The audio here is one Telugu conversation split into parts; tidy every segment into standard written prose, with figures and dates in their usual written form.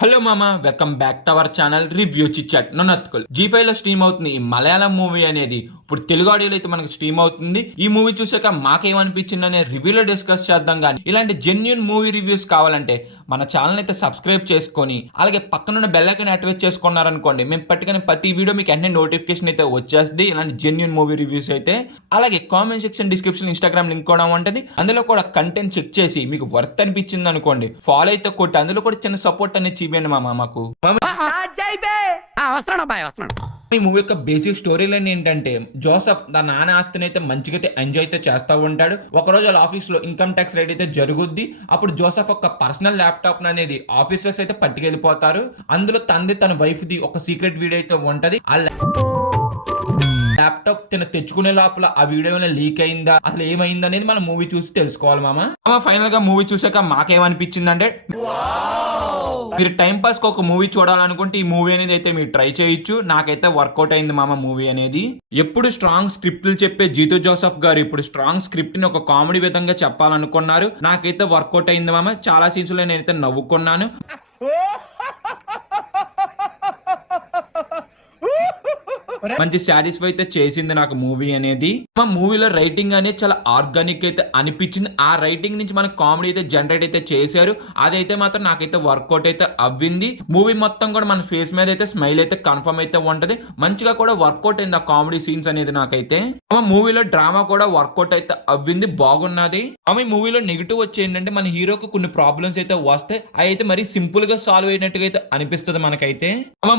హలో మామ, welcome back to our channel review చిట్ నొనత్కుల్. G5 లో స్ట్రీమ్ అవుతుంది ఈ మలయాళం మూవీ అనేది. ఇప్పుడు తెలుగు ఆడియోలో అయితే మనకి స్ట్రీమ్ అవుతుంది. ఈ మూవీ చూసాక మాకేమనిపించింది అనే రివ్యూలో డిస్కస్ చేద్దాం. కానీ ఇలాంటి జెన్యూన్ మూవీ రివ్యూస్ కావాలంటే మన ఛానల్ అయితే సబ్స్క్రైబ్ చేసుకొని అలాగే పక్కనున్న బెల్ ఐకాన్ యాక్టివేట్ చేసుకున్నారనుకోండి, మేము పట్టుకునే ప్రతి వీడియో మీకు అన్ని నోటిఫికేషన్ అయితే వచ్చేస్తుంది. ఇలాంటి జెన్యూన్ మూవీ రివ్యూస్ అయితే అలాగే comment section, description, Instagram link కూడా ఉంటుంది. అందులో కూడా కంటెంట్ చెక్ చేసి మీకు వర్త్ అనిపించింది అనుకోండి, ఫాలో అయితే కొట్టి అందులో కూడా చిన్న సపోర్ట్ అనేది చూపించండి మాకు. ఈ మూవీ యొక్క బేసిక్ స్టోరీ లైన్ ఏంటంటే, జోసెఫ్ తన నాన్న ఆస్తిని అయితే మంచిగా అయితే ఎంజాయ్ అయితే చేస్తూ ఉంటాడు. ఒకరోజు వాళ్ళ ఆఫీస్ లో ఇన్కమ్ ట్యాక్స్ రైడ్ అయితే జరుగుద్ది. అప్పుడు జోసెఫ్ ఒక పర్సనల్ ల్యాప్టాప్ అనేది ఆఫీసర్స్ అయితే పట్టుకెళ్ళిపోతారు. అందులో తన వైఫ్ ది ఒక సీక్రెట్ వీడియో అయితే ఉంటది. ఆ ల్యాప్టాప్ తెచ్చుకునే లోపల ఆ వీడియో లీక్ అయిందా, అసలు ఏమైంది అనేది మనం మూవీ చూసి తెలుసుకోవాలి మామ. ఫైనల్ గా మూవీ చూసాక మాకేమనిపించింది అంటే, మీరు టైం పాస్ కి ఒక మూవీ చూడాలనుకుంటే ఈ మూవీ అనేది అయితే మీరు ట్రై చేయొచ్చు. నాకైతే వర్కౌట్ అయింది మామ మూవీ అనేది. ఎప్పుడు స్ట్రాంగ్ స్క్రిప్ట్లు చెప్పే జీతూ జోసెఫ్ గారు ఇప్పుడు స్ట్రాంగ్ స్క్రిప్ట్ ని ఒక కామెడీ విధంగా చెప్పాలనుకున్నారు. నాకైతే వర్కౌట్ అయింది మామ. చాలా సీన్స్ లో నేనైతే నవ్వుకున్నాను. మంచి సాటిస్ఫై అయితే చేసింది నాకు మూవీ అనేది. మా మూవీలో రైటింగ్ అనేది చాలా ఆర్గానిక్ అయితే అనిపించింది. ఆ రైటింగ్ నుంచి మనకు కామెడీ అయితే జనరేట్ అయితే చేశారు. అదైతే మాత్రం నాకైతే వర్కౌట్ అయితే అవ్వింది. మూవీ మొత్తం కూడా మన ఫేస్ మీద అయితే స్మైల్ అయితే కన్ఫర్మ్ అయితే ఉంటది. మంచిగా కూడా వర్కౌట్ అయింది ఆ కామెడీ సీన్స్ అనేది నాకైతే. మూవీలో డ్రామా కూడా వర్కౌట్ అయితే అవ్వింది, బాగున్నది. మూవీలో నెగిటివ్ వచ్చి ఏంటంటే, మన హీరోకి కొన్ని ప్రాబ్లమ్స్ అయితే వస్తాయి. అవి అయితే మరి సింపుల్ గా సాల్వ్ అయినట్టుగా అయితే అనిపిస్తుంది మనకైతే.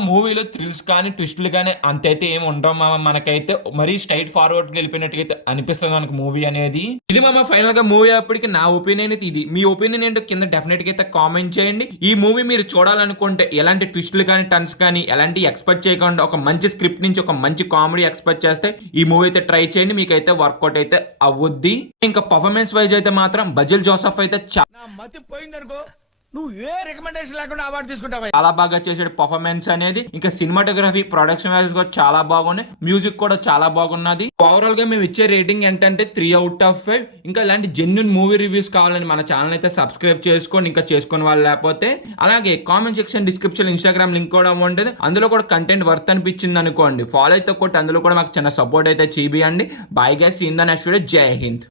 మూవీలో థ్రిల్స్ కానీ ట్విస్టులు కానీ అంతైతే ఏమి ఉండవు మామ. మనకైతే మరీ స్ట్రైట్ ఫార్వర్డ్ వెళ్ళిపోయినట్టుగా అయితే అనిపిస్తుంది మనకు మూవీ అనేది. ఇది మామ ఫైనల్ గా మూవీ అప్పటికి నా ఒపీనియన్ అయితే ఇది. మీ ఒపీనియన్ ఏంటో కింద డెఫినెట్ గా అయితే కామెంట్ చేయండి. ఈ మూవీ మీరు చూడాలనుకుంటే ఎలాంటి ట్విస్టులు కానీ టర్న్స్ కానీ ఎలాంటి ఎక్స్పెక్ట్ చేయకుండా ఒక మంచి స్క్రిప్ట్ నుంచి ఒక మంచి కామెడీ ఎక్స్పెక్ట్ చేస్తే ఈ మూవీ అయితే ట్రై చేయండి. మీకైతే వర్కౌట్ అయితే అవ్వుద్ది. ఇంకా పర్ఫార్మెన్స్ వైజ్ అయితే మాత్రం బజిల్ జోసెఫ్ అయితే నువ్వు ఏ రికమెండేషన్ లేకుండా అవార్డు తీసుకుంటావా? చాలా బాగా చేసాడు పర్ఫార్మెన్స్ అనేది. ఇంకా సినిమాటోగ్రఫీ, ప్రొడక్షన్ వైజ్ కూడా చాలా బాగున్నాయి. మ్యూజిక్ కూడా చాలా బాగున్నది. ఓవరాల్ గా మేము ఇచ్చే రేటింగ్ ఏంటంటే 3/5. ఇంకా ఇలాంటి జెన్యూన్ మూవీ రివ్యూస్ కావాలని మన ఛానల్ అయితే సబ్స్క్రైబ్ చేసుకోండి, ఇంకా చేసుకుని వాళ్ళు లేకపోతే. అలాగే comment section, description, Instagram link కూడా ఉంటుంది. అందులో కూడా కంటెంట్ వర్త్ అనిపించింది అనుకోండి, ఫాలో అయితే కొట్టి అందులో కూడా మాకు చిన్న సపోర్ట్ అయితే చేయండి. Bye guys, see in the next video. జై హింద్.